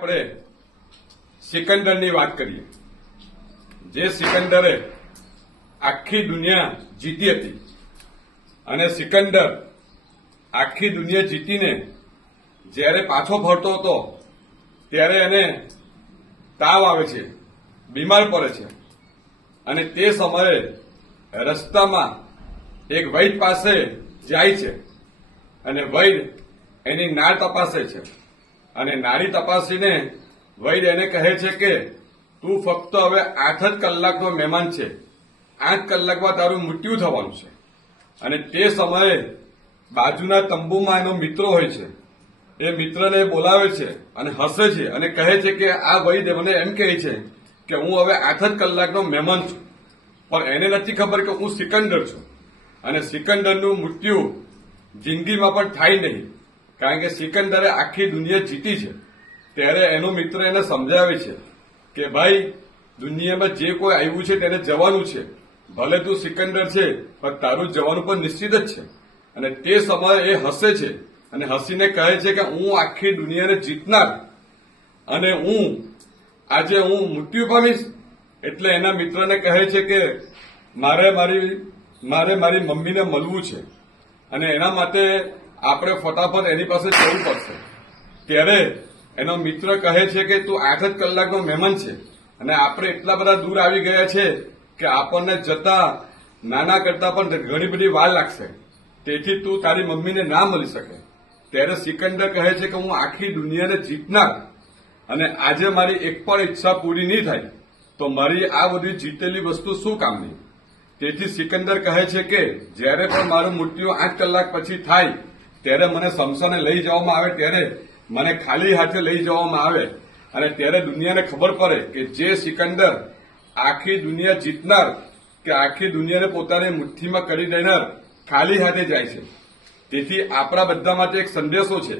આપણે સિકંદરની વાત કરીએ, જે સિકંદરે આખી દુનિયા જીતી હતી અને સિકંદર આખી દુનિયા જીતીને જ્યારે પાછો ફરતો હતો ત્યારે એને તાવ આવે છે, બીમાર પડે છે અને તે સમયે રસ્તામાં એક વૈદ પાસે જાય છે અને વૈદ એની નાળ તપાસે છે અને નાડી તપાસીને વૈદ એને કહે છે કે તું ફક્ત હવે 8 જ કલાકનો મહેમાન છે, 8 કલાકમાં તારું મૃત્યુ થવાનું છે. અને તે સમયે બાજુના તંબુમાં એનો મિત્ર હોય છે, એ મિત્રને બોલાવે છે અને હસે છે અને કહે છે કે આ વૈદ મને એમ કહે છે કે હું હવે 8 જ કલાકનો મહેમાન છું, પણ એને નથી ખબર કે હું સિકંદર છું અને સિકંદરનું મૃત્યુ જિંદગીમાં પણ થાય નહીં, કારણ કે સિકંદરે આખી દુનિયા જીતી છે. ત્યારે એનો મિત્ર એને સમજાવે છે કે ભાઈ, દુનિયામાં જે કોઈ આવ્યું છે તેને જવાનું છે, ભલે તું સિકંદર છે પણ તારું જવાનું પણ નિશ્ચિત જ છે. અને તે સમયે એ હસે છે અને હસીને કહે છે કે હું આખી દુનિયાને જીતનાર અને આજે હું મૃત્યુ પામીશ. એટલે એના મિત્રને કહે છે કે મારે મારી મમ્મીને મળવું છે અને એના માટે આપણે ફટાફટ એની પાસે જવું પડશે. ત્યારે એનો મિત્ર કહે છે કે તું 8 જ કલાકનો મહેમાન છે અને આપણે એટલા બધા દૂર આવી ગયા છે કે આપણને જતા નાના કરતા પણ ઘણી બધી વાર લાગશે, તેથી તું તારી મમ્મીને ના મળી શકે. ત્યારે સિકંદર કહે છે કે હું આખી દુનિયાને જીતનાર અને આજે મારી એક પણ ઈચ્છા પૂરી નહીં થાય તો મારી આ બધી જીતેલી વસ્તુ શું કામની. તેથી સિકંદર કહે છે કે જ્યારે પણ મારું મૃત્યુ 8 કલાક પછી થાય ત્યારે મને શમશાને લઈ જવામાં આવે, ત્યારે મને ખાલી હાથે લઈ જવામાં આવે અને ત્યારે દુનિયાને ખબર પડે કે જે સિકંદર આખી દુનિયા જીતનાર કે આખી દુનિયાને પોતાની મુઠ્ઠીમાં કરી દેનાર ખાલી હાથે જાય છે. તેથી આપણા બધા માટે એક સંદેશો છે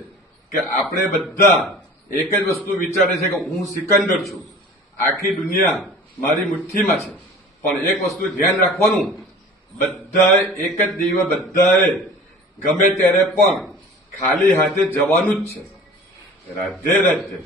કે આપણે બધા એક જ વસ્તુ વિચારે છે કે હું સિકંદર છું, આખી દુનિયા મારી મુઠ્ઠીમાં છે. પણ એક વસ્તુ ધ્યાન રાખવાનું, બધાએ એક જ દિવસ બધાએ ગમે ત્યારે પણ ખાલી હાથે જવાનું જ છે. રાધે રાધે.